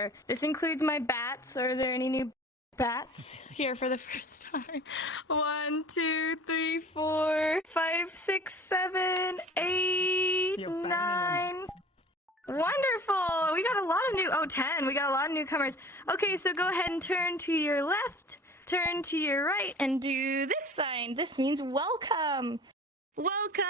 classifier. This includes my bats. Are there any new bats here for the first time? 1, 2, 3, 4, 5, 6, 7, 8, 9. Wonderful. We got a lot of 10. We got a lot of newcomers. Okay, so go ahead and turn to your left, turn to your right, and do this sign. This means welcome. Welcome.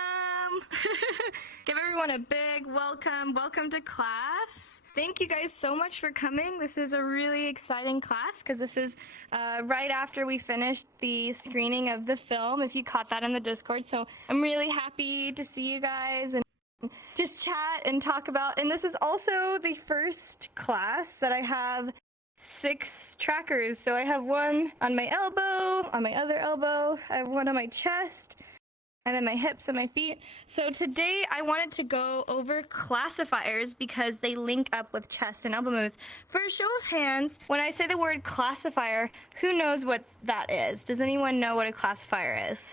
Give everyone a big welcome. Welcome to class. Thank you guys so much for coming. This is a really exciting class because this is right after we finished the screening of the film, if you caught that in the Discord. So I'm really happy to see you guys and just chat and talk about. And this is also the first class that I have 6 trackers. So I have one on my elbow, on my other elbow, I have one on my chest, and then my hips and my feet. So today I wanted to go over classifiers because they link up with chest and elbow moves. For a show of hands, when I say the word classifier, who knows what that is? Does anyone know what a classifier is?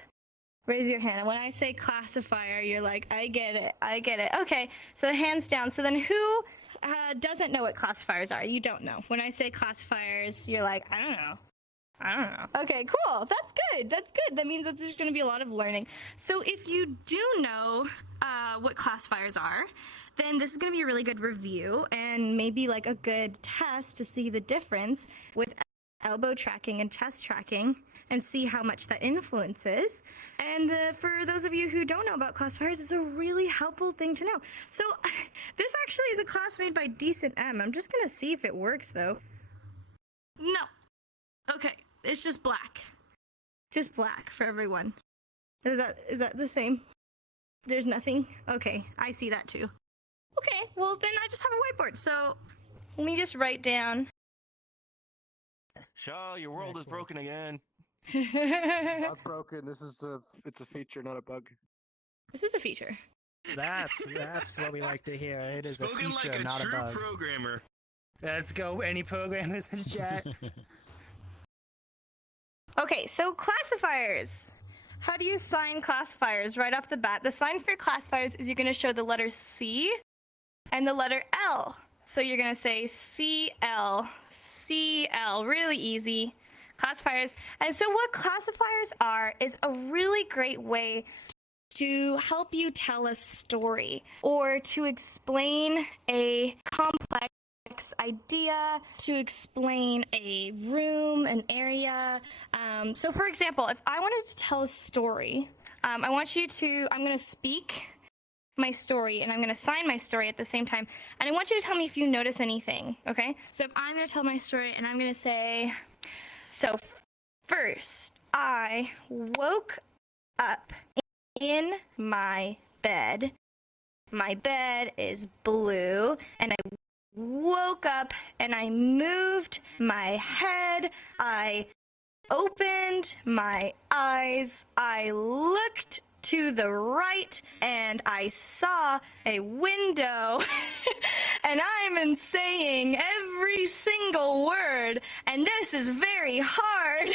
Raise your hand. And when I say classifier, you're like, I get it, I get it. Okay, so hands down. So then who doesn't know what classifiers are? You don't know. When I say classifiers, you're like, I don't know. I don't know. Okay, cool. That's good. That's good. That means that there's going to be a lot of learning. So if you do know what classifiers are, then this is going to be a really good review and maybe like a good test to see the difference with elbow tracking and chest tracking and see how much that influences. And for those of you who don't know about classifiers, it's a really helpful thing to know. So this actually is a class made by Decent M. I'm just going to see if it works though. No. Okay, it's just black. Just black for everyone. Is that the same? There's nothing? Okay, I see that too. Okay, well then I just have a whiteboard. So let me just write down. Shaw, your world is broken again. Not broken. It's a feature, not a bug. This is a feature. That's what we like to hear. It is Spoken a feature, like a not true a bug. programmer. Let's go, any programmers in chat. Okay, so classifiers. How do you sign classifiers right off the bat? The sign for classifiers is you're going to show the letter C and the letter L. So you're going to say CL, CL, really easy. Classifiers. And so what classifiers are is a really great way to help you tell a story or to explain a complex idea, to explain a room, an area. So for example, if I wanted to tell a story, I'm going to speak my story and I'm going to sign my story at the same time. And I want you to tell me if you notice anything, okay? So if I'm going to tell my story and I'm going to say, so first, I woke up in my bed. My bed is blue, and I woke up and I moved my head. I opened my eyes. I looked to the right and I saw a window and I'm saying every single word, and this is very hard.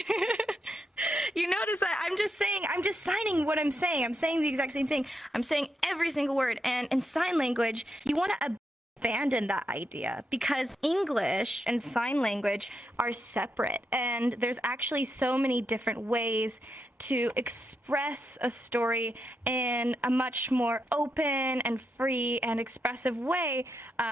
You notice that I'm just signing what I'm saying. I'm saying the exact same thing. I'm saying every single word. And in sign language, you want to abandon that idea because English and sign language are separate, and there's actually so many different ways to express a story in a much more open and free and expressive way,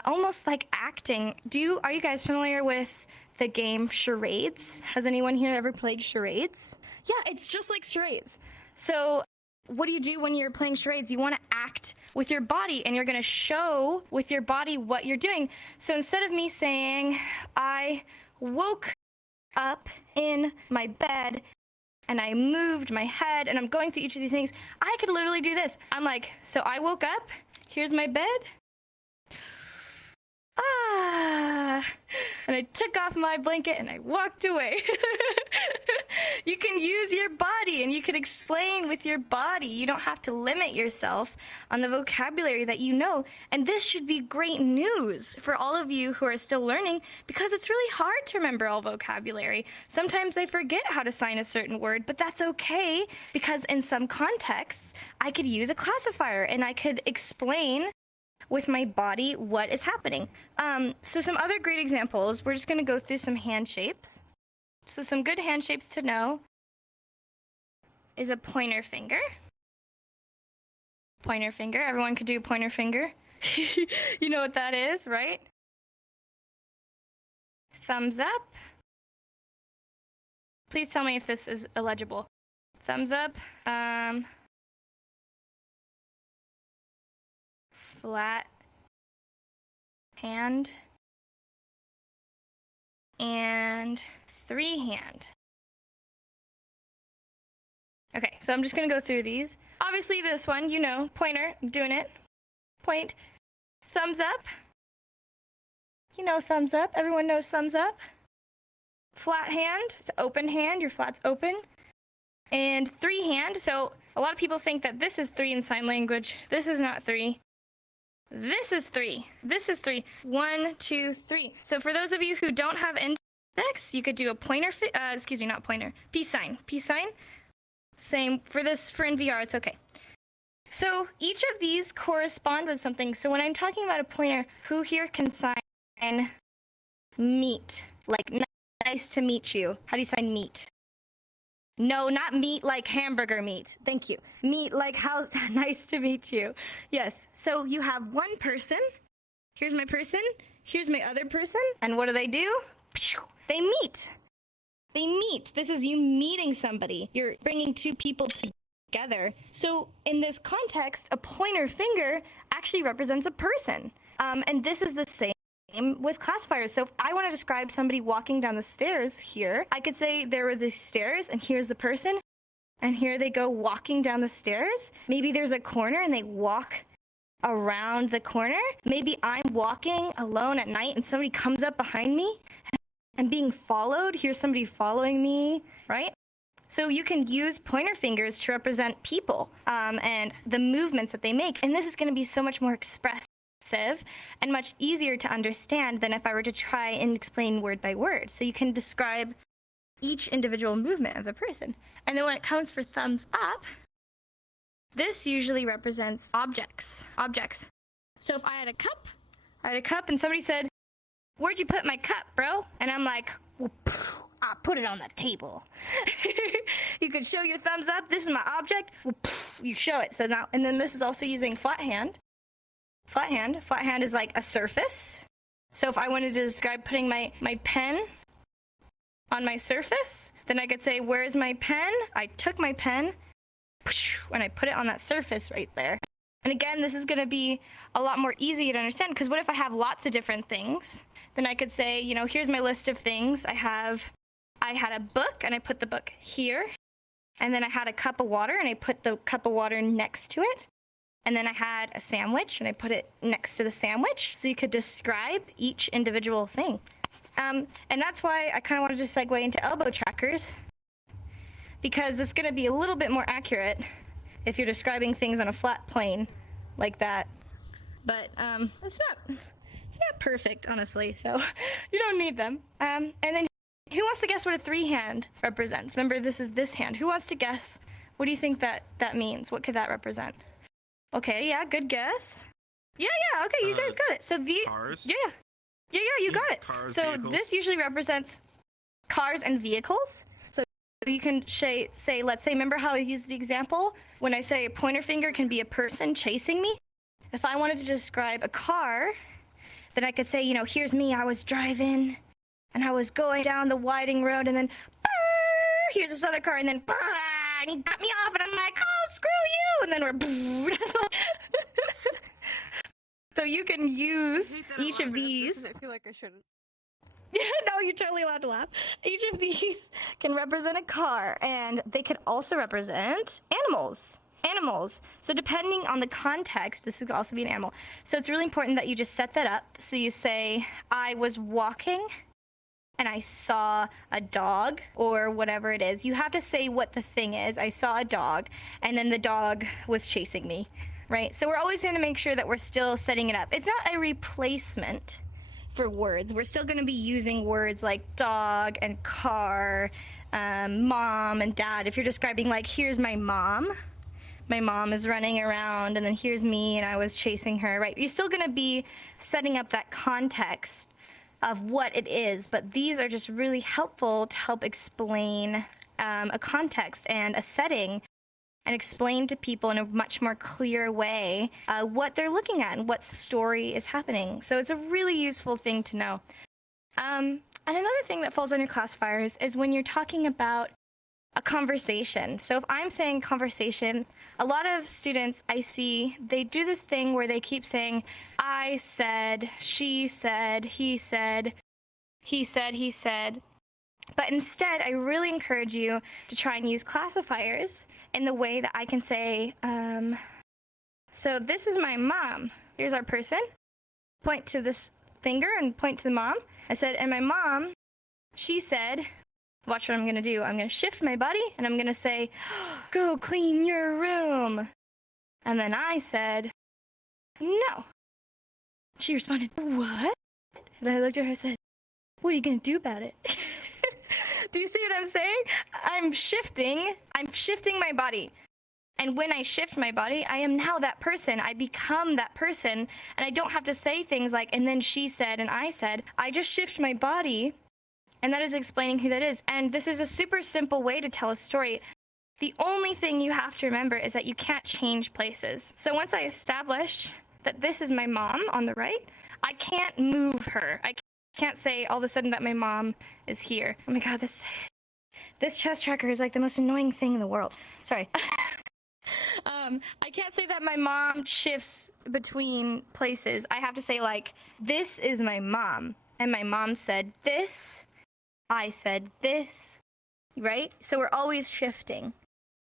almost like acting. Are you guys familiar with the game charades? Has anyone here ever played charades? Yeah, it's just like charades. So what do you do when you're playing charades? You want to act with your body, and you're going to show with your body what you're doing. So instead of me saying, I woke up in my bed and I moved my head, and I'm going through each of these things, I could literally do this. I'm like, so I woke up, here's my bed. And I took off my blanket and I walked away. You can use your body and you can explain with your body. You don't have to limit yourself on the vocabulary that you know. And this should be great news for all of you who are still learning, because it's really hard to remember all vocabulary. Sometimes I forget how to sign a certain word, but that's okay, because in some contexts, I could use a classifier and I could explain with my body what is happening. So some other great examples, we're just gonna go through some hand shapes. So some good hand shapes to know is a pointer finger. Pointer finger, everyone could do a pointer finger. You know what that is, right? Thumbs up. Please tell me if this is illegible. Thumbs up. Flat hand. And 3 hand. Okay, so I'm just gonna go through these. Obviously this one, you know, pointer, I'm doing it. Point. Thumbs up. You know thumbs up, everyone knows thumbs up. Flat hand, it's open hand, your flat's open. And 3 hand, so a lot of people think that this is 3 in sign language. This is not 3. This is 3. This is 3. 1, 2, 3. So for those of you who don't have index, you could do a pointer, not pointer, peace sign. Peace sign. Same for this, for in VR, it's okay. So each of these correspond with something. So when I'm talking about a pointer, who here can sign meet? Like, nice to meet you. How do you sign meet? No, not meat like hamburger meat. Thank you. Meet like how nice to meet you. Yes. So you have one person. Here's my person. Here's my other person. And what do? They meet. They meet. This is you meeting somebody. You're bringing 2 people together. So in this context, a pointer finger actually represents a person. And this is the same with classifiers. So if I want to describe somebody walking down the stairs here, I could say there were the stairs and here's the person. And here they go walking down the stairs. Maybe there's a corner and they walk around the corner. Maybe I'm walking alone at night and somebody comes up behind me and being followed. Here's somebody following me, right? So you can use pointer fingers to represent people and the movements that they make. And this is going to be so much more expressive and much easier to understand than if I were to try and explain word by word. So you can describe each individual movement of the person. And then when it comes for thumbs up, this usually represents objects. So if I had a cup and somebody said, "Where'd you put my cup, bro?" And I'm like, "Well, I put it on the table." You could show your thumbs up. This is my object. Well, you show it. So now, and then this is also using flat hand. Flat hand is like a surface. So if I wanted to describe putting my pen on my surface, then I could say, "Where's my pen?" I took my pen and I put it on that surface right there. And again, this is going to be a lot more easy to understand, because what if I have lots of different things? Then I could say, you know, here's my list of things. I had a book and I put the book here. And then I had a cup of water and I put the cup of water next to it. And then I had a sandwich and I put it next to the sandwich. So you could describe each individual thing. And that's why I kind of wanted to segue into elbow trackers, because it's going to be a little bit more accurate if you're describing things on a flat plane like that. But it's not perfect, honestly, so you don't need them. And then who wants to guess what a 3 hand represents? Remember, this is this hand. Who wants to guess? What do you think that means? What could that represent? Okay, yeah, good guess. Yeah, okay, you guys got it. So Cars? Yeah, you got it. Cars, So vehicles. this usually represents cars and vehicles. So you can say, let's say, remember how I used the example? When I say a pointer finger can be a person chasing me. If I wanted to describe a car, then I could say, you know, here's me, I was driving, and I was going down the winding road, and then, here's this other car, and then, and he got me off, and I'm like, oh, screw you, and then we're, So you can use each of these. I feel like I shouldn't. Yeah, no, you're totally allowed to laugh. Each of these can represent a car, and they could also represent animals. So depending on the context, this could also be an animal. So it's really important that you just set that up. So you say, I was walking and I saw a dog, or whatever it is. You have to say what the thing is. I saw a dog, and then the dog was chasing me, right? So we're always going to make sure that we're still setting it up. It's not a replacement for words. We're still going to be using words like dog and car, mom and dad. If you're describing, like, here's my mom my mom is running around, and then here's me, and I was chasing her, right? You're still going to be setting up that context of what it is, but these are just really helpful to help explain a context and a setting and explain to people in a much more clear way what they're looking at and what story is happening. So it's a really useful thing to know. And another thing that falls under classifiers is when you're talking about a conversation. So if I'm saying conversation, a lot of students I see, they do this thing where they keep saying, I said, she said, he said, he said, he said. But instead, I really encourage you to try and use classifiers in the way that I can say, so this is my mom. Here's our person. Point to this finger and point to the mom. I said, and my mom, she said, watch what I'm going to do. I'm going to shift my body, and I'm going to say, go clean your room. And then I said, no. She responded, what? And I looked at her and said, what are you going to do about it? Do you see what I'm saying? I'm shifting my body. And when I shift my body, I am now that person. I become that person. And I don't have to say things like, and then she said, and I said. I just shift my body. And that is explaining who that is. And this is a super simple way to tell a story. The only thing you have to remember is that you can't change places. So once I establish that this is my mom on the right, I can't move her. I can't say all of a sudden that my mom is here. Oh my god, this chess tracker is like the most annoying thing in the world. Sorry. I can't say that my mom shifts between places. I have to say, like, this is my mom. And my mom said this. I said this. Right? So we're always shifting.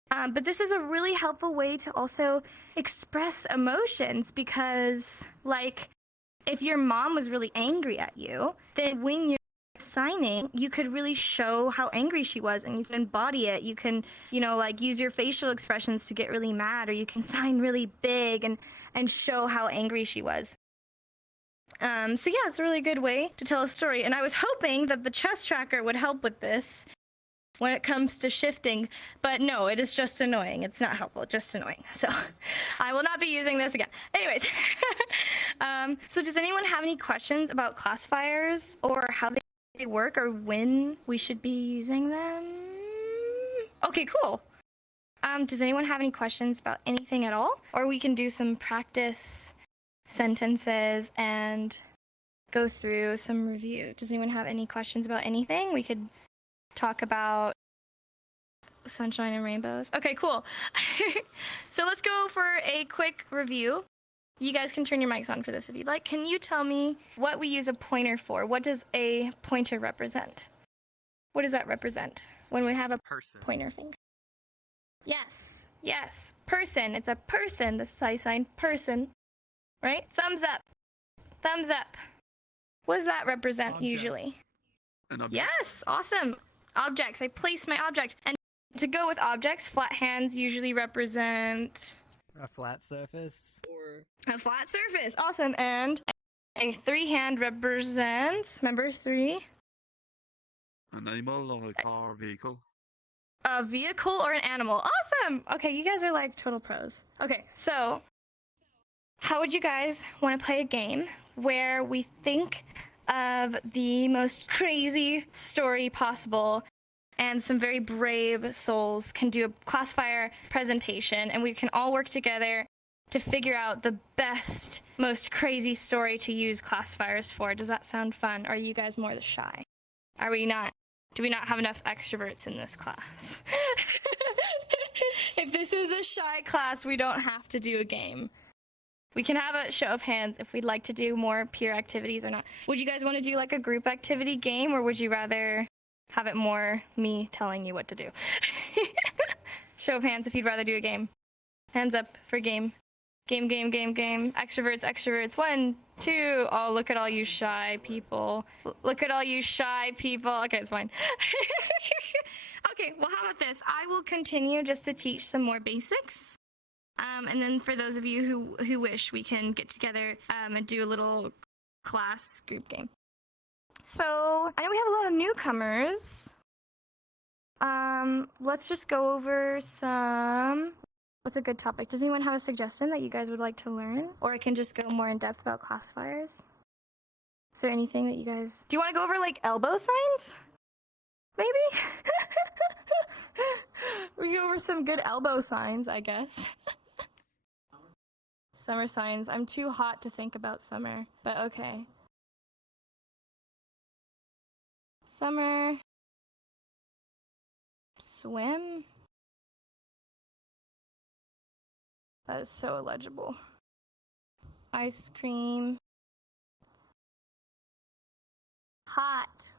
But this is a really helpful way to also express emotions because, like, if your mom was really angry at you, then when you're signing, you could really show how angry she was and you can embody it. You can, like use your facial expressions to get really mad, or you can sign really big and show how angry she was. So yeah, it's a really good way to tell a story. And I was hoping that the chess tracker would help with this when it comes to shifting, but no, it is just annoying. It's not helpful, just annoying. So I will not be using this again. Anyways, so does anyone have any questions about classifiers or how they work or when we should be using them? Okay, cool. Does anyone have any questions about anything at all? Or we can do some practice sentences and go through some review. Does anyone have any questions about anything? We could talk about sunshine and rainbows. Okay, cool. So let's go for a quick review. You guys can turn your mics on for this if you'd like. Can you tell me what we use a pointer for? What does a pointer represent? What does that represent when we have a pointer finger? Yes, yes, person. It's a person, the sign person, right? Thumbs up, thumbs up. What does that represent usually? Yes, awesome. Objects. I place my object. And to go with objects, flat hands usually represent A flat surface. a flat surface. Awesome. And a three hand represents, remember three? An animal or a car or vehicle. A vehicle or an animal. Awesome. Okay, you guys are like total pros. Okay, so how would you guys want to play a game where we think of the most crazy story possible and some very brave souls can do a classifier presentation and we can all work together to figure out the best, most crazy story to use classifiers for? Does that sound fun? Or are you guys more shy? Are we not? Do we not have enough extroverts in this class? If this is a shy class, we don't have to do a game. We can have a show of hands if we'd like to do more peer activities or not. Would you guys want to do like a group activity game, or would you rather have it more me telling you what to do? Show of hands if you'd rather do a game. Hands up for game. Game. Extroverts, extroverts. 1, 2. Oh, look at all you shy people. Look at all you shy people. Okay, it's fine. Okay, well, how about this? I will continue just to teach some more basics. And then for those of you who wish, we can get together and do a little class group game. So I know we have a lot of newcomers. Let's just go over some What's a good topic? Does anyone have a suggestion that you guys would like to learn? Or I can just go more in depth about classifiers? Is there anything that you guys... Do you want to go over, like, elbow signs? Maybe? We go over some good elbow signs, I guess. Summer signs. I'm too hot to think about summer, but okay. Summer. Swim. That is so illegible. Ice cream. Hot.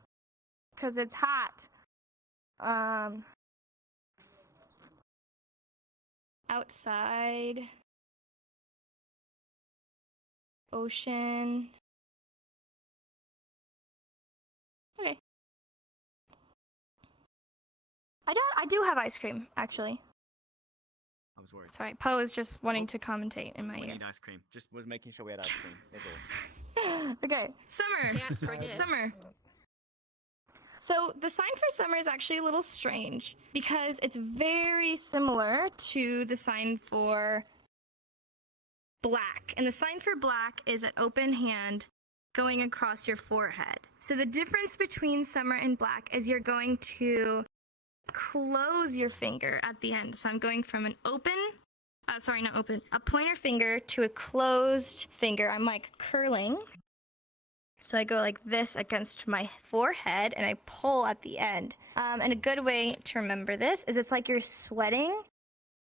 Because it's hot. Outside. Ocean. Okay. I do have ice cream, actually. I was worried. Sorry, Poe is just wanting to commentate in my We ear. need ice cream. Just was making sure we had ice cream. That's all. Okay, summer. Can't forget. Summer. So the sign for summer is actually a little strange because it's very similar to the sign for black. And the sign for black is an open hand going across your forehead. So the difference between summer and black is you're going to close your finger at the end. So I'm going from an open, a pointer finger to a closed finger. I'm like curling. So I go like this against my forehead and I pull at the end. And a good way to remember this is it's like you're sweating.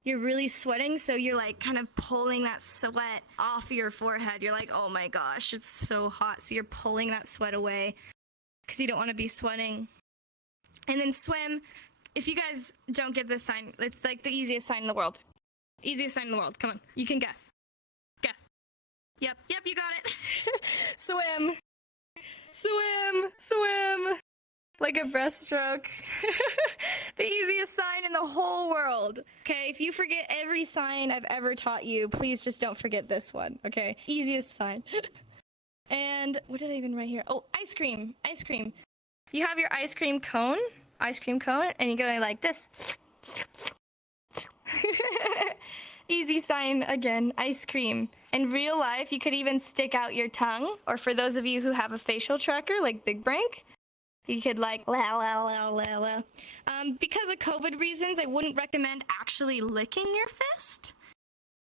You're really sweating, so you're like kind of pulling that sweat off your forehead. You're like, oh my gosh, it's so hot. So you're pulling that sweat away because you don't want to be sweating. And then swim. If you guys don't get this sign, it's like the easiest sign in the world. Easiest sign in the world. Come on. You can guess. Guess. Yep, you got it. Swim. Swim. Swim. Like a breaststroke. The easiest sign in the whole world. Okay, if you forget every sign I've ever taught you, please just don't forget this one, okay? Easiest sign. And what did I even write here? Oh, ice cream. Ice cream. You have your ice cream cone, and you go like this. Easy sign again, ice cream. In real life, you could even stick out your tongue, or for those of you who have a facial tracker like Big Brank, you could like la la la la la. Because of COVID reasons, I wouldn't recommend actually licking your fist.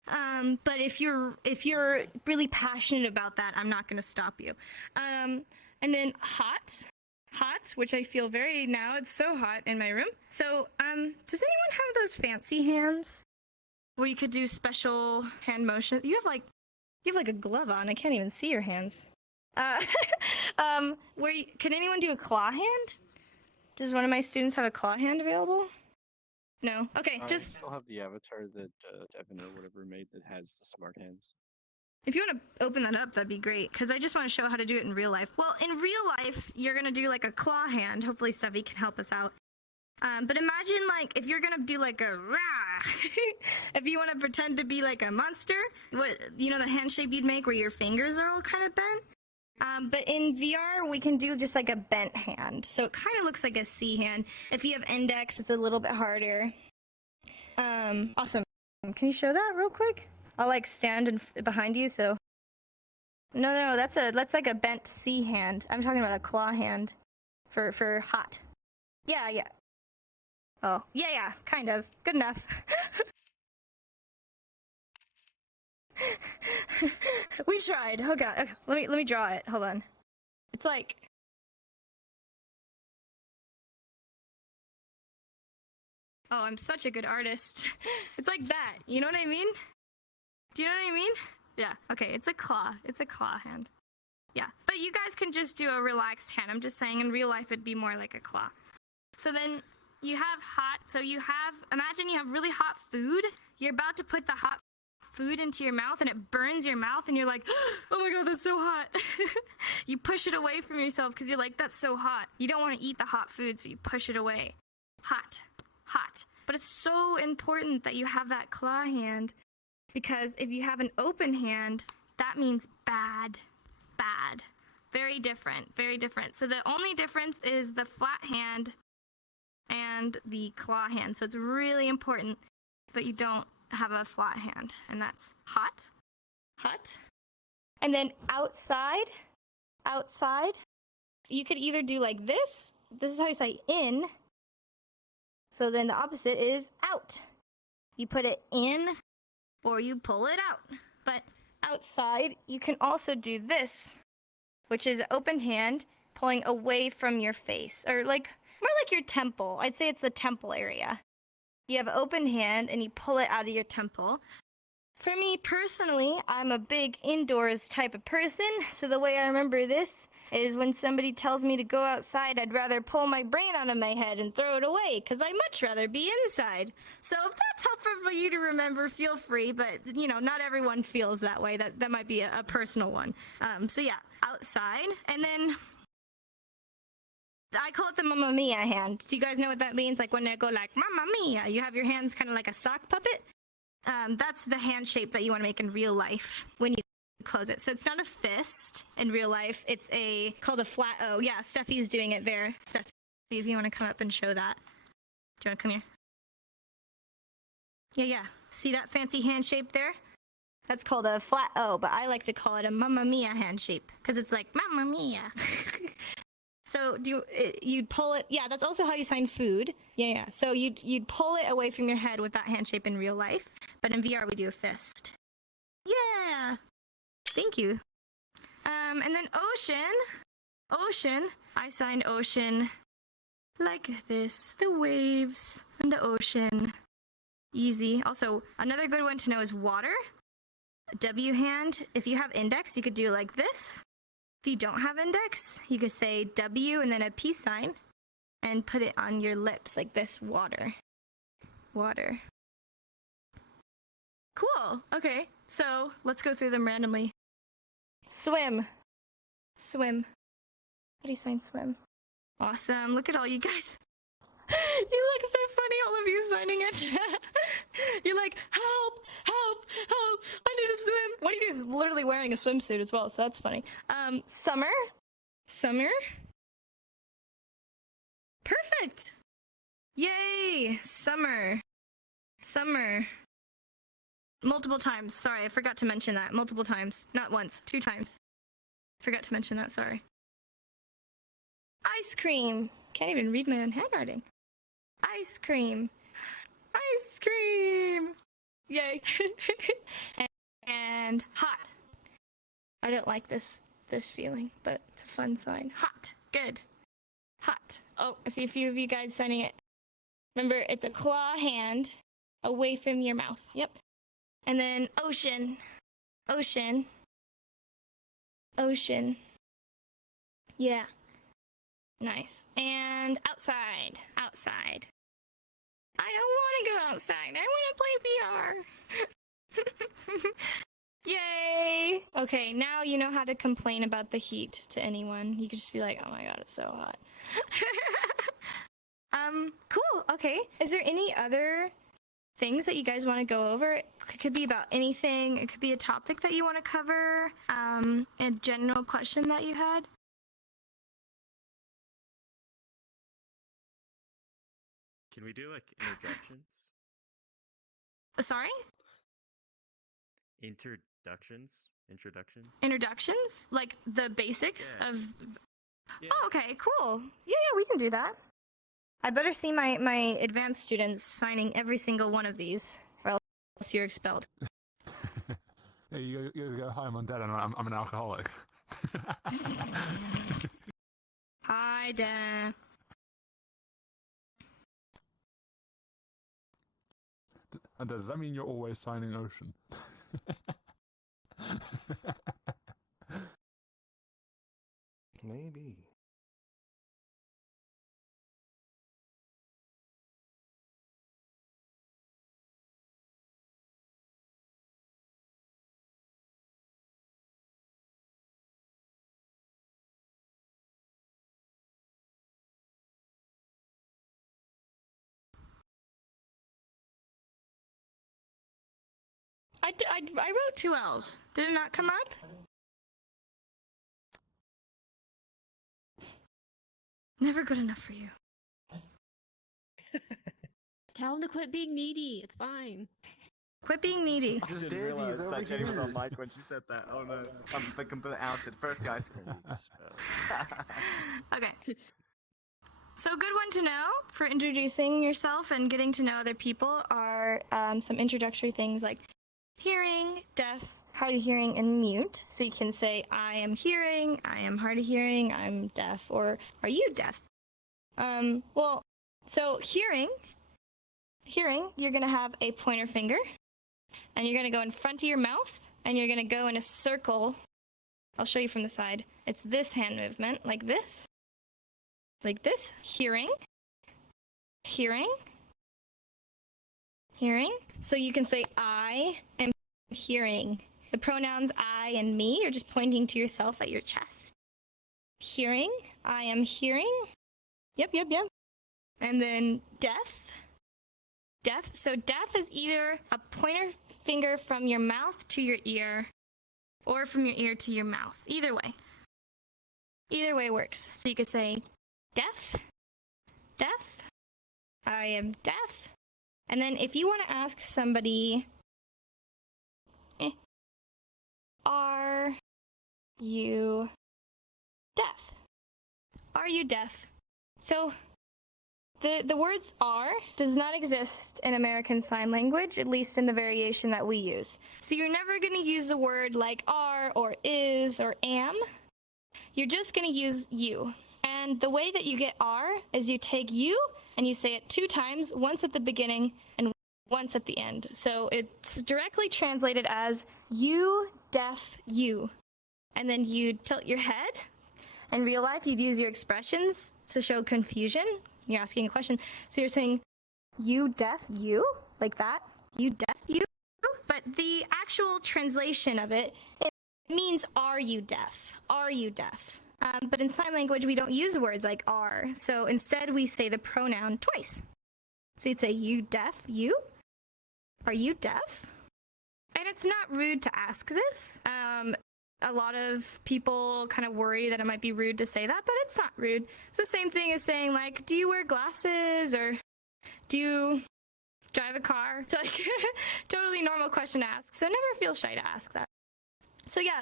But if you're really passionate about that, I'm not gonna stop you. And then hot, which I feel very now. It's so hot in my room. So does anyone have those fancy hands where you could do special hand motion? You have like a glove on. I can't even see your hands. Can anyone do a claw hand? Does one of my students have a claw hand available? No. Okay, I just still have the avatar that Devin or whatever made that has the smart hands. if you want to open that up, that'd be great. Because I just want to show how to do it in real life. Well, in real life, you're gonna do like a claw hand. Hopefully, Steffi can help us out. But imagine like if you're gonna do like a rah, if you want to pretend to be like a monster, the hand shape you'd make where your fingers are all kind of bent. But in VR, we can do just like a bent hand. So it kind of looks like a C hand. If you have index, it's a little bit harder. Awesome. Can you show that real quick? I'll like stand behind you, so. No, that's like a bent C hand. I'm talking about a claw hand for hot. Yeah. Oh, yeah, kind of. Good enough. We tried. Oh god. Okay, let me draw it. Hold on. It's like oh, I'm such a good artist. It's like that. You know what I mean? Do you know what I mean? Yeah. Okay. It's a claw. It's a claw hand. Yeah. But you guys can just do a relaxed hand. I'm just saying in real life it'd be more like a claw. So then you have hot. So imagine you have really hot food. You're about to put the hot food into your mouth and it burns your mouth and you're like, oh my god, that's so hot. You push it away from yourself because you're like, that's so hot. You don't want to eat the hot food, so you push it away. Hot. But it's so important that you have that claw hand because if you have an open hand, that means bad. Very different. So the only difference is the flat hand and the claw hand. So it's really important that you don't have a flat hand, and that's hot, hot. And then outside, outside, you could either do like this. This is how you say in. So then the opposite is out. You put it in or you pull it out. But outside, you can also do this, which is open hand pulling away from your face, or like more like your temple. I'd say it's the temple area. You have open hand and you pull it out of your temple. For me personally, I'm a big indoors type of person, so the way I remember this is when somebody tells me to go outside, I'd rather pull my brain out of my head and throw it away, because I'd much rather be inside. So if that's helpful for you to remember, feel free, but, you know, not everyone feels that way. That might be a personal one. So yeah, outside, and then I call it the Mamma Mia hand. Do you guys know what that means? Like when I go like, Mamma Mia, you have your hands kind of like a sock puppet. That's the hand shape that you want to make in real life when you close it. So it's not a fist in real life. It's called a flat O. Yeah, Steffi's doing it there. Steffi, if you want to come up and show that. Do you want to come here? Yeah. See that fancy hand shape there? That's called a flat O, but I like to call it a Mamma Mia hand shape because it's like Mamma Mia. So you'd pull it. Yeah, that's also how you sign food. Yeah. So you'd pull it away from your head with that hand shape in real life, but in VR we do a fist. Yeah. Thank you. And then ocean. I signed ocean like this. The waves and the ocean. Easy. Also, another good one to know is water. W hand. If you have index, you could do like this. If you don't have index, you could say W and then a peace sign and put it on your lips like this. Water. Water. Cool. Okay, so let's go through them randomly. Swim. Swim. How do you sign swim? Awesome. Look at all you guys. You look so funny, all of you signing it. You're like, help, help, help. I need to swim. One of you is literally wearing a swimsuit as well, so that's funny. Summer. Summer. Perfect. Yay. Summer. Summer. Multiple times. Sorry, I forgot to mention that. Multiple times. Not once. 2 times. Forgot to mention that. Sorry. Ice cream. Can't even read my own handwriting. Ice cream. Ice cream. Yay. and hot. I don't like this feeling, but it's a fun sign. Hot. Good. Hot. Oh, I see a few of you guys signing it. Remember, it's a claw hand away from your mouth. Yep. And then ocean. Ocean. Ocean. Yeah. Nice. And outside. Outside. I don't want to go outside. I want to play VR. Yay! Okay, now you know how to complain about the heat to anyone. You could just be like, oh my god, it's so hot. Cool. Okay. Is there any other things that you guys want to go over? It could be about anything. It could be a topic that you want to cover. A general question that you had. Can we do like introductions? Sorry? Introductions? Introductions? Like the basics of... Yeah. Oh, okay, cool. Yeah, we can do that. I better see my advanced students signing every single one of these, or else you're expelled. Yeah, you go, hi, I'm undead and I'm an alcoholic. Hi, Dan. And does that mean you're always signing ocean? Maybe. I wrote 2 L's. Did it not come up? Never good enough for you. Tell him to quit being needy. It's fine. Quit being needy. I Just didn't Davey, realize over that Jenny was here. on mic when she said that. Oh no, I'm just completely outed. First the ice cream. Okay. So a good one to know for introducing yourself and getting to know other people are some introductory things like hearing, deaf, hard of hearing, and mute. So you can say, I am hearing, I am hard of hearing, I'm deaf, or are you deaf? Well, so hearing, you're gonna have a pointer finger, and you're gonna go in front of your mouth, and you're gonna go in a circle. I'll show you from the side. It's this hand movement, like this. Like this, hearing, hearing, hearing. So you can say, I am hearing. The pronouns I and me are just pointing to yourself at your chest. Hearing, I am hearing. Yep. And then deaf. So deaf is either a pointer finger from your mouth to your ear or from your ear to your mouth. Either way. Either way works. So you could say, deaf, I am deaf. And then if you want to ask somebody, are you deaf? Are you deaf? So the words are does not exist in American Sign Language, at least in the variation that we use. So you're never going to use the word like are or is or am. You're just going to use you. And the way that you get R is you take you and you say it 2 times, once at the beginning and once at the end. So it's directly translated as you, deaf, you. And then you tilt your head. In real life, you'd use your expressions to show confusion. You're asking a question. So you're saying, you, deaf, you, like that. You, deaf, you. But the actual translation of it means, are you deaf? Are you deaf? But in sign language, we don't use words like are. So instead, we say the pronoun twice. So you'd say, you deaf, you? Are you deaf? And it's not rude to ask this. A lot of people kind of worry that it might be rude to say that, but it's not rude. It's the same thing as saying, like, do you wear glasses? Or do you drive a car? It's like, totally normal question to ask. So never feel shy to ask that. So yeah,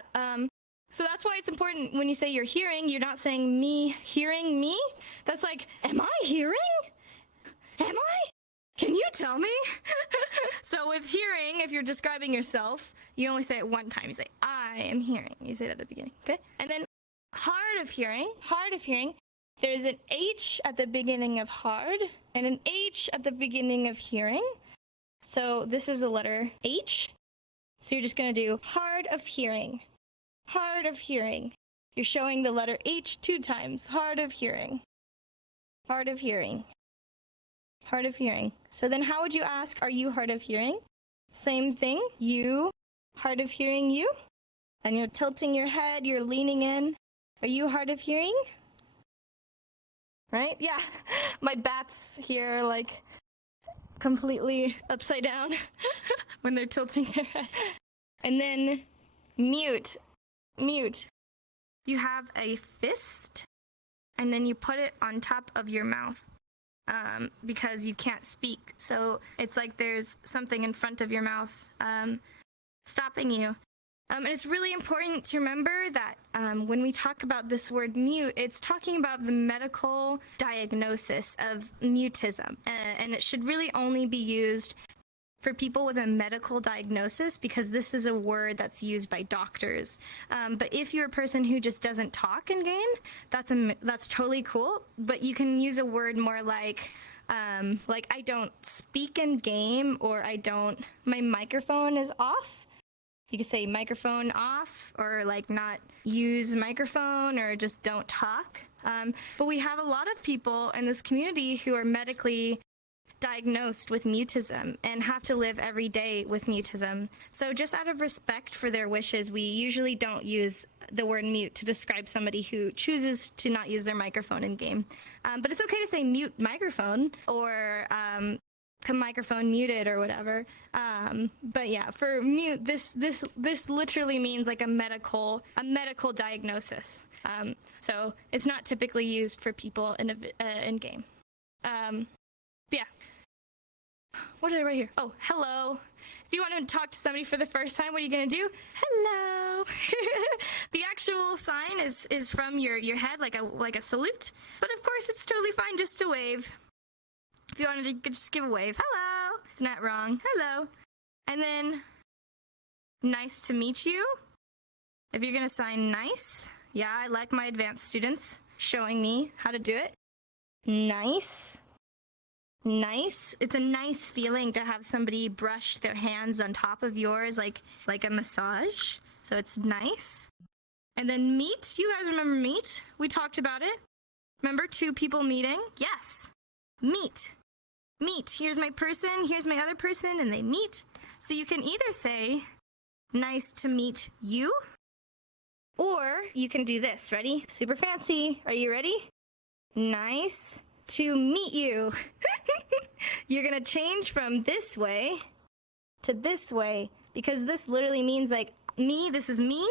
so that's why it's important when you say you're hearing, you're not saying me hearing me. That's like, am I hearing? Am I? Can you tell me? So with hearing, if you're describing yourself, you only say it one time. You say, I am hearing. You say that at the beginning, okay? And then hard of hearing, there's an H at the beginning of hard and an H at the beginning of hearing. So this is the letter H. So you're just gonna do hard of hearing. Hard of hearing. You're showing the letter H 2 times. Hard of hearing. Hard of hearing. Hard of hearing. So then how would you ask, are you hard of hearing? Same thing. You, hard of hearing, you. And you're tilting your head, you're leaning in. Are you hard of hearing? Right? Yeah. My bats here, like, completely upside down when they're tilting their head. And then mute. Mute. You have a fist, and then you put it on top of your mouth because you can't speak. So it's like there's something in front of your mouth stopping you. And it's really important to remember that when we talk about this word mute, it's talking about the medical diagnosis of mutism. And it should really only be used for people with a medical diagnosis, because this is a word that's used by doctors. But if you're a person who just doesn't talk in game, that's totally cool. But you can use a word more like I don't speak in game, or my microphone is off. You could say microphone off, or like not use microphone, or just don't talk. But we have a lot of people in this community who are medically diagnosed with mutism and have to live every day with mutism. So just out of respect for their wishes, we usually don't use the word mute to describe somebody who chooses to not use their microphone in game. But it's okay to say mute microphone, or microphone muted, or whatever. But yeah, for mute, this literally means like a medical diagnosis. So it's not typically used for people in game. Yeah. what did I write here? Oh, hello. If you want to talk to somebody for the first time, what are you gonna do? Hello. The actual sign is from your head, like a salute. But of course, it's totally fine just to wave. If you want to just give a wave, hello. It's not wrong. Hello. And then, nice to meet you. If you're gonna sign nice, yeah, I like my advanced students showing me how to do it. Nice. Nice. It's a nice feeling to have somebody brush their hands on top of yours like a massage. So it's nice. And then meet. You guys remember meet? We talked about it. Remember two people meeting? Yes. Meet. Meet. Here's my person, here's my other person, and they meet. So you can either say, nice to meet you, or you can do this. Ready? Super fancy. Are you ready? Nice to meet you. You're gonna change from this way to this way because this literally means like me, this is me,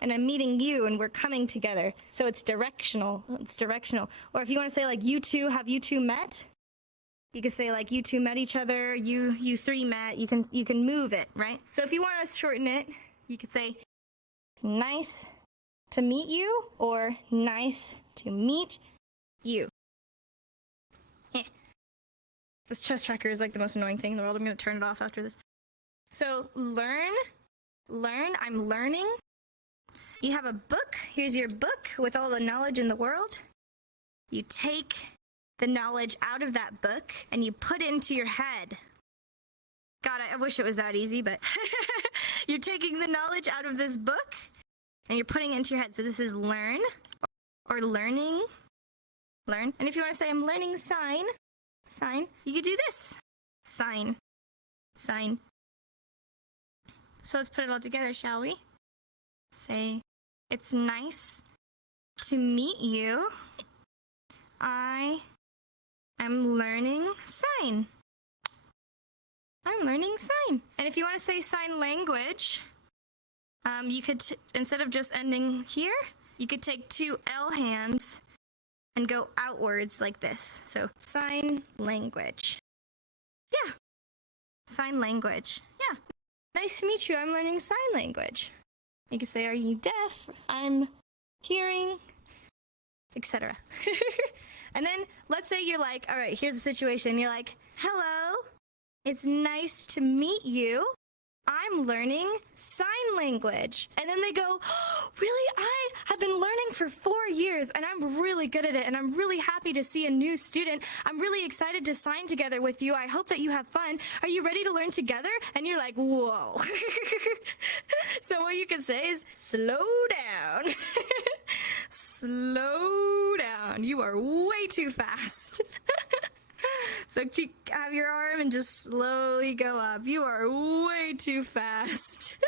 and I'm meeting you and we're coming together. So it's directional. It's directional. Or if you want to say like you two, have you two met? You can say like you two met each other, you three met. You can move it, right? So if you want to shorten it, you could say nice to meet you or nice to meet you. This chess tracker is like the most annoying thing in the world. I'm going to turn it off after this. So learn, I'm learning. You have a book. Here's your book with all the knowledge in the world. You take the knowledge out of that book and you put it into your head. God, I wish it was that easy, but you're taking the knowledge out of this book and you're putting it into your head. So this is learn or learning. Learn. And if you want to say I'm learning sign, you could do this. Sign. So let's put it all together, shall we? Say, it's nice to meet you. I am learning sign. I'm learning sign. And if you want to say sign language, you could, instead of just ending here, you could take two L hands and go outwards like this. So sign language. Yeah. Sign language. Yeah. Nice to meet you. I'm learning sign language. You can say, are you deaf? I'm hearing, etc. And then let's say you're like, all right, here's the situation. You're like, hello, it's nice to meet you. I'm learning sign language. And then they go, oh, really? I have been learning for 4 years and I'm really good at it and I'm really happy to see a new student. I'm really excited to sign together with you. I hope that you have fun. Are you ready to learn together? And you're like, whoa. So what you can say is, slow down. Slow down. You are way too fast. So have your arm and just slowly go up. You are way too fast.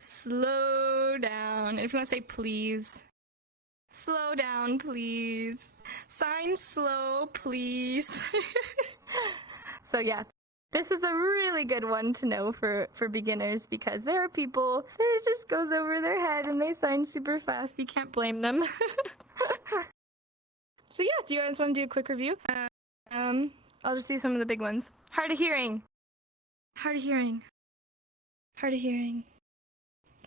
Slow down. And if you want to say please, slow down, please. Sign slow, please. So yeah, this is a really good one to know for beginners because there are people that it just goes over their head and they sign super fast. You can't blame them. So yeah, do you guys want to do a quick review? I'll just do some of the big ones. Hard of hearing. Hard of hearing. Hard of hearing.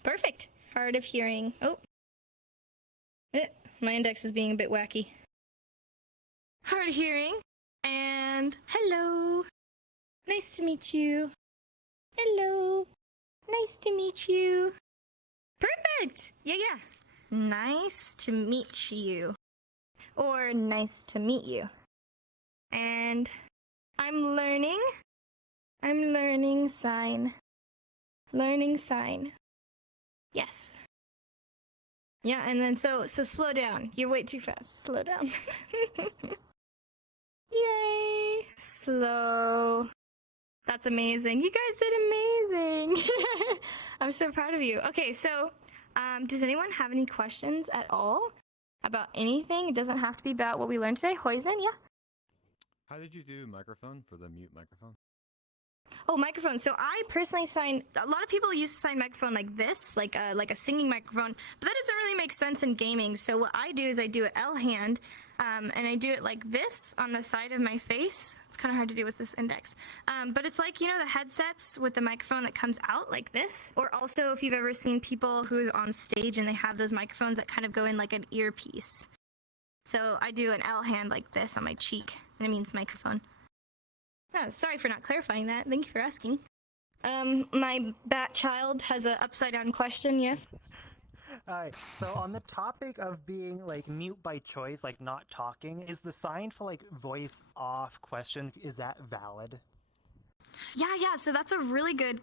Perfect. Hard of hearing. Oh. My index is being a bit wacky. Hard of hearing. And hello. Nice to meet you. Hello. Nice to meet you. Perfect. Yeah. Nice to meet you. Or nice to meet you. And I'm learning sign. Learning sign. Yes. Yeah, and then so slow down. You're way too fast. Slow down. Yay. Slow. That's amazing. You guys did amazing. I'm so proud of you. Okay, so does anyone have any questions at all about anything? It doesn't have to be about what we learned today. Hoisin, yeah? How did you do microphone for the mute microphone? Oh, microphone. So I personally sign. A lot of people used to sign microphone like this, like a singing microphone, but that doesn't really make sense in gaming. So what I do is I do an L hand, and I do it like this on the side of my face. It's kind of hard to do with this index. But it's like, you know, the headsets with the microphone that comes out like this. Or also if you've ever seen people who are on stage and they have those microphones that kind of go in like an earpiece. So I do an L hand like this on my cheek, and it means microphone. Oh, sorry for not clarifying that. Thank you for asking. My bat child has an upside down question, yes? Alright, so on the topic of being like mute by choice, like not talking, is the sign for like voice off question, is that valid? Yeah, so that's a really good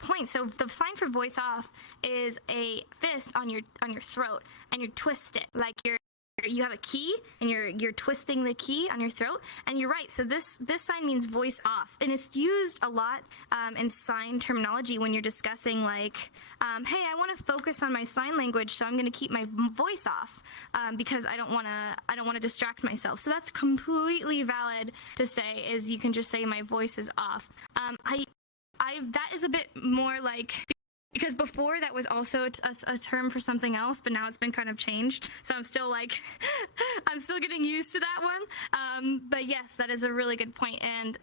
point. So the sign for voice off is a fist on your throat, and you twist it like you have a key and you're twisting the key on your throat, and you're right. So this sign means voice off, and it's used a lot in sign terminology when you're discussing like, hey, I want to focus on my sign language, so I'm going to keep my voice off because I don't want to distract myself. So that's completely valid to say. Is you can just say my voice is off. That is a bit more like. Because before that was also a term for something else, but now it's been kind of changed. So I'm still like, I'm still getting used to that one. But yes, that is a really good point. And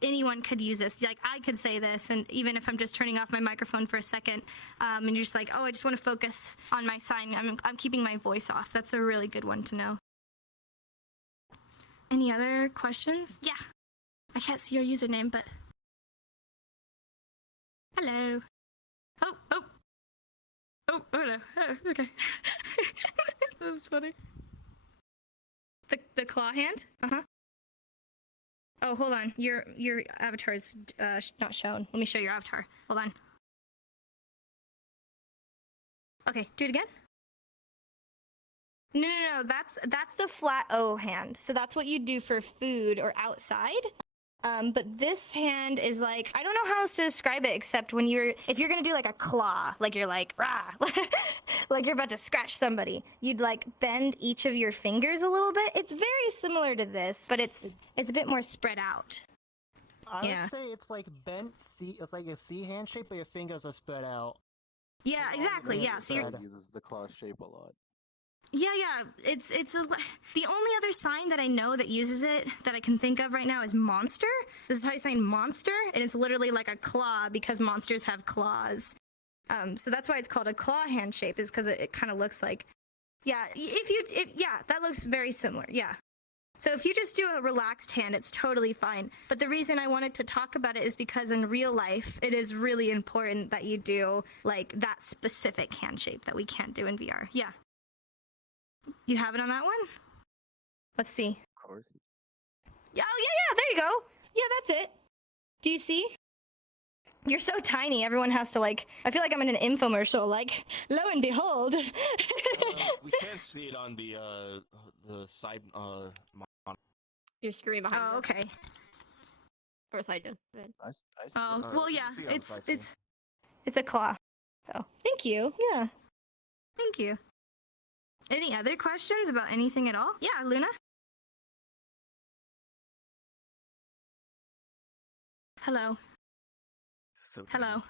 anyone could use this. Like I could say this, and even if I'm just turning off my microphone for a second, and you're just like, oh, I just want to focus on my sign. I'm keeping my voice off. That's a really good one to know. Any other questions? Yeah. I can't see your username, but hello. Oh, no. Oh, okay. That was funny. The claw hand? Uh-huh. Oh, hold on. Your avatar is not shown. Let me show your avatar. Hold on. Okay, do it again. No. That's the flat O hand. So that's what you do for food or outside. But this hand is like, I don't know how else to describe it except if you're gonna do like a claw, like you're like, rah, like you're about to scratch somebody, you'd like bend each of your fingers a little bit. It's very similar to this, but it's a bit more spread out. I would say it's like bent C, it's like a C hand shape, but your fingers are spread out. Yeah, exactly, yeah. So you're... uses the claw shape a lot. Yeah, it's the only other sign that I know that uses it that I can think of right now is monster. This is how you sign monster, and it's literally like a claw because monsters have claws. So that's why it's called a claw hand shape, is because it kind of looks like, yeah. Yeah, that looks very similar. Yeah. So if you just do a relaxed hand, it's totally fine. But the reason I wanted to talk about it is because in real life, it is really important that you do like that specific hand shape that we can't do in VR. Yeah. You have it on that one? Let's see. Of course. Yeah, there you go. Yeah, that's it. Do you see? You're so tiny. Everyone has to like, I feel like I'm in an infomercial, like, lo and behold. We can't see it on the side your screen behind you. Oh, okay. Or side you. Oh, well, yeah, see on the side it's a claw. Oh, thank you. Yeah. Thank you. Any other questions about anything at all? Yeah, Luna? Hello. So Hello.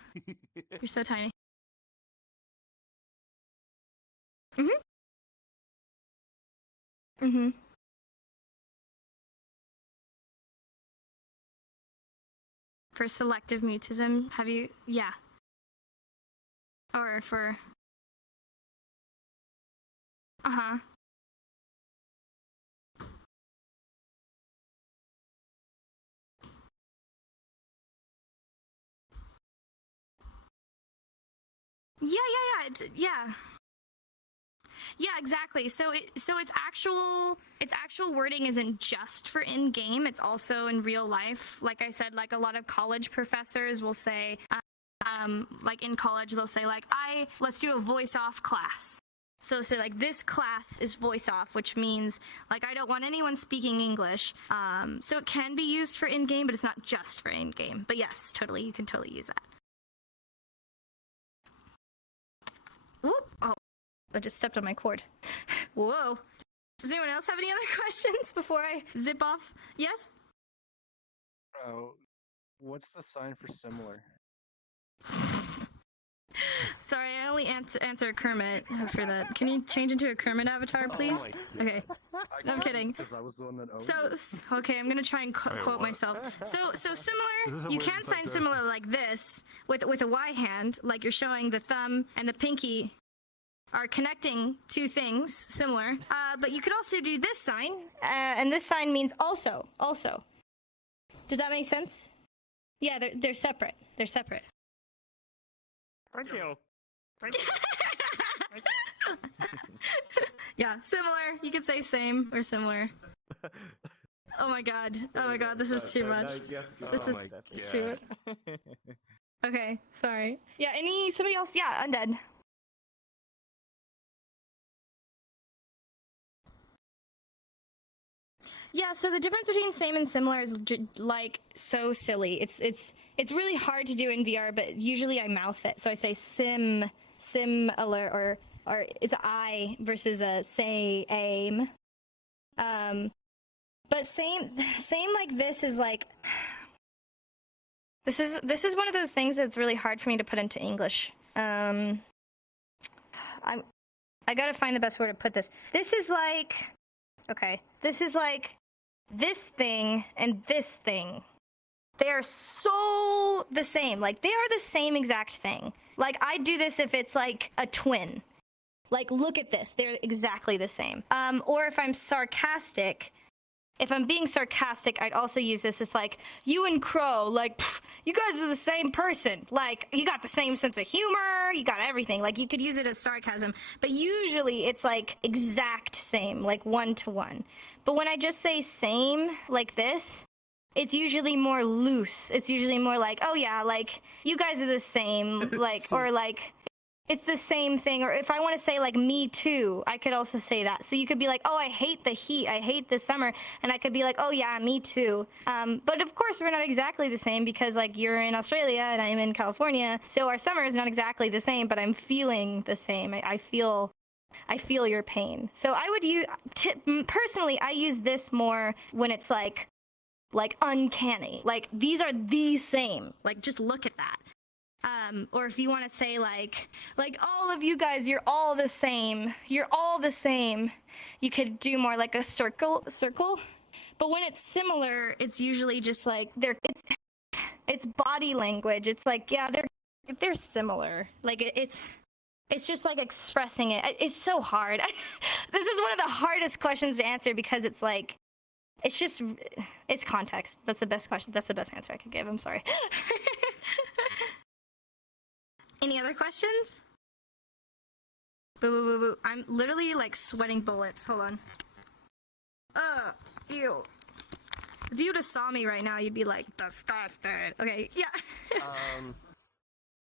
You're so tiny. For selective mutism, have you... Yeah. Or for... Uh-huh. Yeah, exactly. So its actual wording isn't just for in-game, it's also in real life. Like I said, like a lot of college professors will say, like in college they'll say like, let's do a voice-off class. So say like this class is voice off, which means like I don't want anyone speaking English. So it can be used for in-game, but it's not just for in-game. But yes, totally, you can totally use that. Oop! Oh, I just stepped on my cord. Whoa. Does anyone else have any other questions before I zip off? Yes? What's the sign for similar? Sorry, I only answer Kermit for that. Can you change into a Kermit avatar, please? Okay. No, I'm kidding. Because I was the one that owned So, okay, I'm gonna try and quote myself. So Is this similar, a you weird can sign photo? similar like this with a Y hand, like you're showing the thumb and the pinky are connecting two things similar. But you could also do this sign, and this sign means also. Does that make sense? Yeah, they're separate. They're separate. Thank you. Yeah, similar. You could say same or similar. Oh my god. Oh my god, this is too much. This is it's too much. Okay, sorry. Yeah, somebody else? Yeah, undead. Yeah, so the difference between same and similar is like so silly. It's really hard to do in VR, but usually I mouth it. So I say similar or it's I versus a say aim. But same like this is like this is one of those things that's really hard for me to put into English. I gotta find the best way to put this. This is like this thing and this thing. They are so the same. Like, they are the same exact thing. Like, I'd do this if it's like a twin. Like, look at this. They're exactly the same. Or if I'm sarcastic, if I'm being sarcastic, I'd also use this. It's like, you and Crow, like, pff, you guys are the same person. Like, you got the same sense of humor. You got everything. Like, you could use it as sarcasm. But usually it's like exact same, like one-to-one. But when I just say same, like this, it's usually more loose. It's usually more like, oh yeah, like, you guys are the same. Like, or like, it's the same thing. Or if I want to say like me too, I could also say that. So you could be like, oh, I hate the heat, I hate the summer, and I could be like, oh yeah, me too. But of course we're not exactly the same because like you're in Australia and I'm in California, so our summer is not exactly the same, but I'm feeling the same. I feel your pain. So I would use personally, I use this more when it's like uncanny. Like, these are the same. Like, just look at that. Or if you want to say like all of you guys, you're all the same. You're all the same. You could do more like a circle. But when it's similar, it's usually just like it's body language. It's like, yeah, they're similar. Like it's just like expressing it. It's so hard. This is one of the hardest questions to answer because it's like it's context. That's the best question. That's the best answer I could give. I'm sorry. Any other questions? Boo, boo, boo, boo. I'm literally like sweating bullets. Hold on. Ew. If you would have saw me right now, you'd be like, disgusted. Okay, yeah.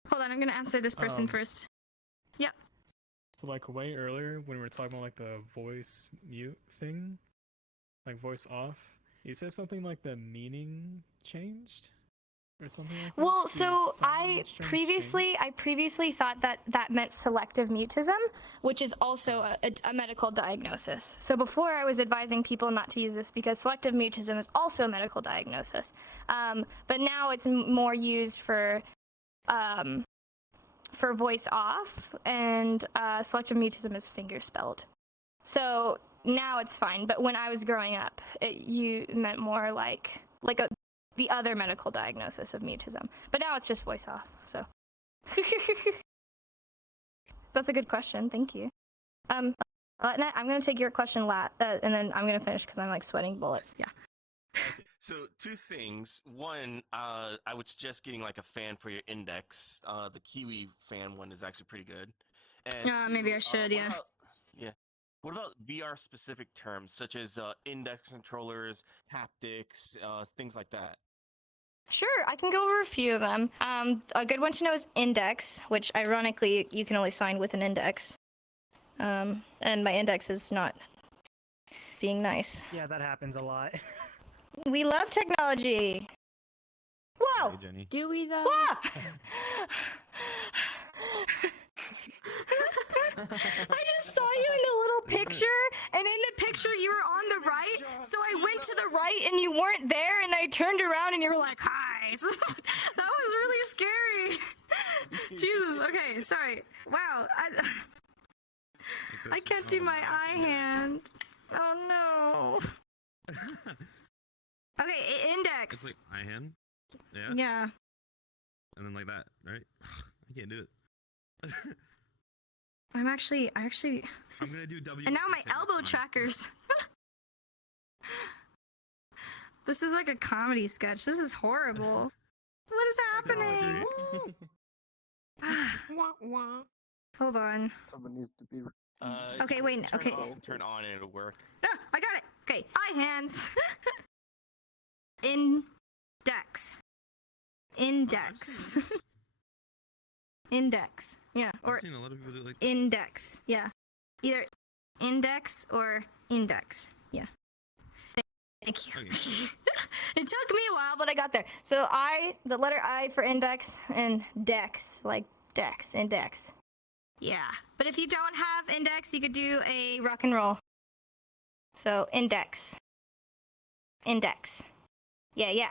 Hold on, I'm gonna answer this person first. Yeah. So like way earlier when we were talking about like the voice mute thing, like voice off, you said something like the meaning changed? Or something like that? Well, The so sound strings changed? I previously thought that meant selective mutism, which is also a medical diagnosis. So before I was advising people not to use this because selective mutism is also a medical diagnosis. But now it's more used for voice off, and selective mutism is finger spelled. So now it's fine. But when I was growing up, you meant more like the other medical diagnosis of mutism. But now it's just voice off, so. That's a good question, thank you. I'm gonna take your question and then I'm gonna finish because I'm like sweating bullets, yeah. Okay, so two things. One, I would suggest getting like a fan for your index. The Kiwi fan one is actually pretty good. And Maybe I should, yeah. What about VR specific terms such as index controllers, haptics, things like that? Sure, I can go over a few of them. A good one to know is index, which ironically you can only sign with an index. And my index is not being nice. Yeah, that happens a lot. We love technology. Whoa! Hey, Jenny. Do we though? Ah! I just saw you in a little picture, and in the picture you were on the right, so I went to the right and you weren't there, and I turned around and you were like, hi. So that was really scary. Jesus. Okay, sorry. Wow. I can't do my eye hand. Oh no. Okay, index. It's like eye hand. Yeah. Yeah. And then like that, right? I can't do it. I actually. This I'm is, gonna do W. and now my with this hand, elbow it's fine. trackers. This is like a comedy sketch. This is horrible. What is happening? Wah, wah. Hold on. Someone needs to be. Okay, wait. Okay. Turn on and it'll work. Ah, I got it. Okay. Eye hands. Index. Index. Index. Yeah. Or I've seen a lot of people do like index. Yeah. Either index or index. Yeah. Thank you. Okay. It took me a while, but I got there. So the letter I for index, and dex, like dex, index. Yeah. But if you don't have index, you could do a rock and roll. So index. Index. Yeah.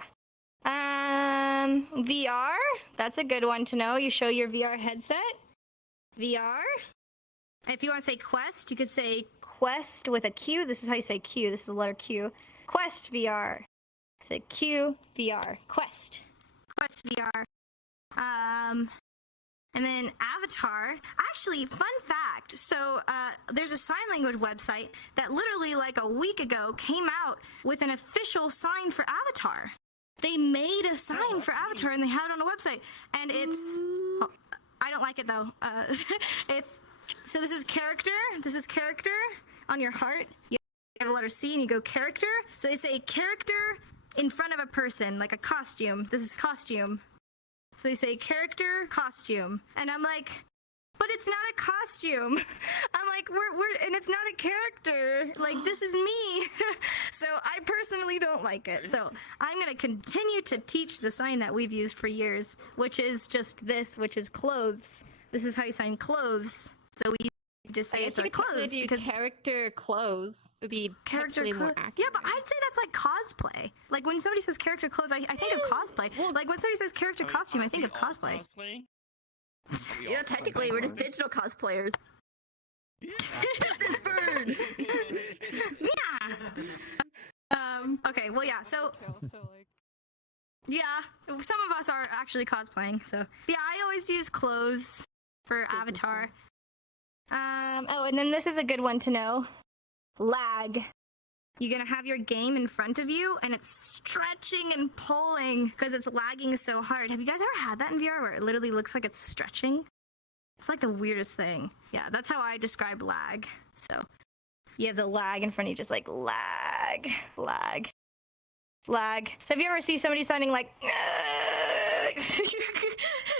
VR. That's a good one to know. You show your VR headset. VR. If you want to say quest, you could say quest with a Q. This is how you say Q. This is the letter Q. Quest VR. Say Q VR. Quest. Quest VR. And then Avatar. Actually, fun fact. So there's a sign language website that literally like a week ago came out with an official sign for Avatar. They made a sign for Avatar and they have it on a website. And it's... Oh, I don't like it though. It's... So this is character. This is character on your heart. You have a letter C and you go character. So they say character in front of a person, like a costume. This is costume. So they say character, costume. And I'm like, but it's not a costume. I'm like, and it's not a character. Like, this is me. So I personally don't like it. So I'm going to continue to teach the sign that we've used for years, which is just this, which is clothes. This is how you sign clothes. So we just say it's our clothes because character clothes would be character technically more clothes. accurate. Yeah, but I'd say that's like cosplay. Like when somebody says character clothes, I think of cosplay. Like when somebody says character costume, I think of cosplay. Yeah, technically, we're just digital cosplayers. This bird. Yeah. Okay. Well, yeah. So. Yeah, some of us are actually cosplaying. So yeah, I always use clothes for Avatar. Oh, and then this is a good one to know. Lag. You're gonna have your game in front of you, and it's stretching and pulling because it's lagging so hard. Have you guys ever had that in VR where it literally looks like it's stretching? It's like the weirdest thing. Yeah, that's how I describe lag. So you have the lag in front of you, just like lag. So have you ever seen somebody sounding like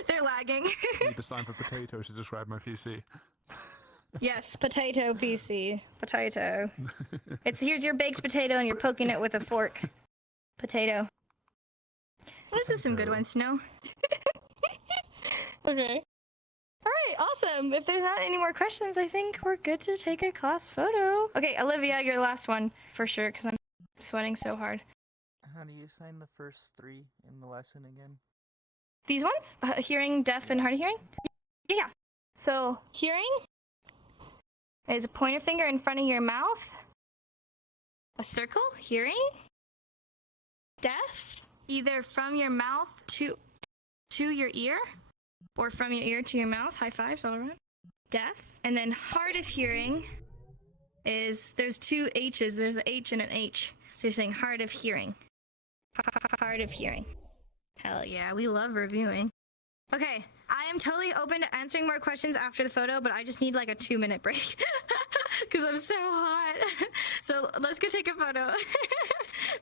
they're lagging? Need a sign for potato to describe my PC. Yes, potato PC. Potato. Here's your baked potato and you're poking it with a fork. Potato. Those are some good ones to know. Okay. Alright, awesome. If there's not any more questions, I think we're good to take a class photo. Okay, Olivia, you're the last one for sure, because I'm sweating so hard. How do you sign the first 3 in the lesson again? These ones? Hearing, deaf, and hard of hearing? Yeah. So, hearing is a pointer finger in front of your mouth. A circle, hearing. Deaf, either from your mouth to your ear, or from your ear to your mouth. High fives all around. Deaf. And then hard of hearing is, there's 2 H's. There's an H and an H. So you're saying hard of hearing. Hard of hearing. Hell yeah, we love reviewing. Okay, I am totally open to answering more questions after the photo, but I just need like a 2-minute break because I'm so hot. So let's go take a photo.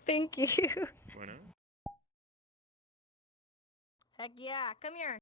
Thank you. Bueno. Heck yeah, come here.